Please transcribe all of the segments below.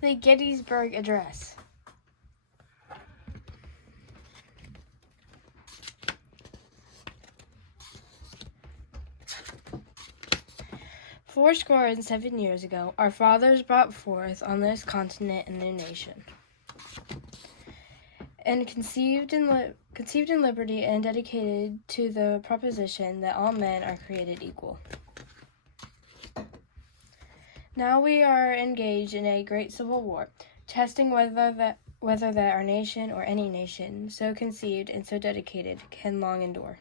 The Gettysburg Address. Fourscore and 7 years ago, our fathers brought forth on this continent a new nation, and conceived in liberty and dedicated to the proposition that all men are created equal. Now we are engaged in a great civil war, testing whether that our nation or any nation so conceived and so dedicated can long endure.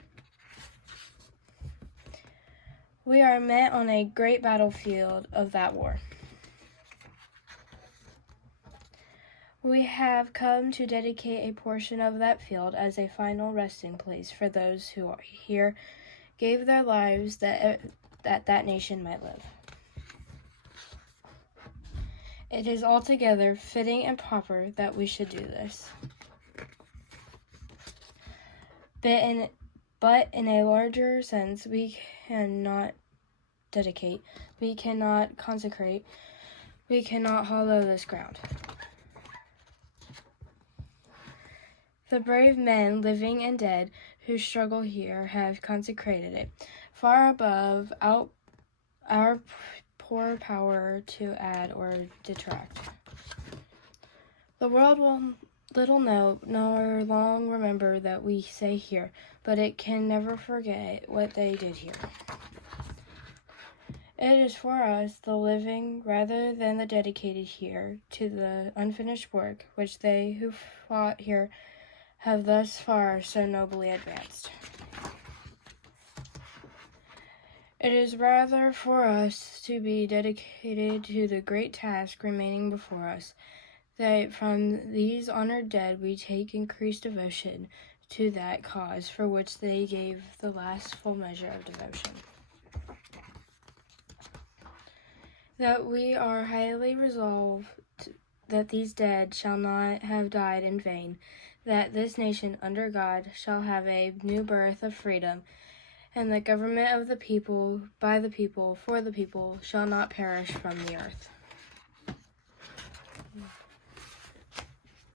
We are met on a great battlefield of that war. We have come to dedicate a portion of that field as a final resting place for those who are here gave their lives that nation might live. It is altogether fitting and proper that we should do this. But in a larger sense, we cannot dedicate, we cannot consecrate, we cannot hallow this ground. The brave men, living and dead, who struggle here have consecrated it, far above our poor power to add or detract. The world will little know nor long remember that we say here, but it can never forget what they did here. It is for us, the living, rather than the dedicated here to the unfinished work which they who fought here have thus far so nobly advanced. It is rather for us to be dedicated to the great task remaining before us, that from these honored dead we take increased devotion to that cause for which they gave the last full measure of devotion. That we are highly resolved that these dead shall not have died in vain, that this nation under God shall have a new birth of freedom, and the government of the people, by the people, for the people, shall not perish from the earth.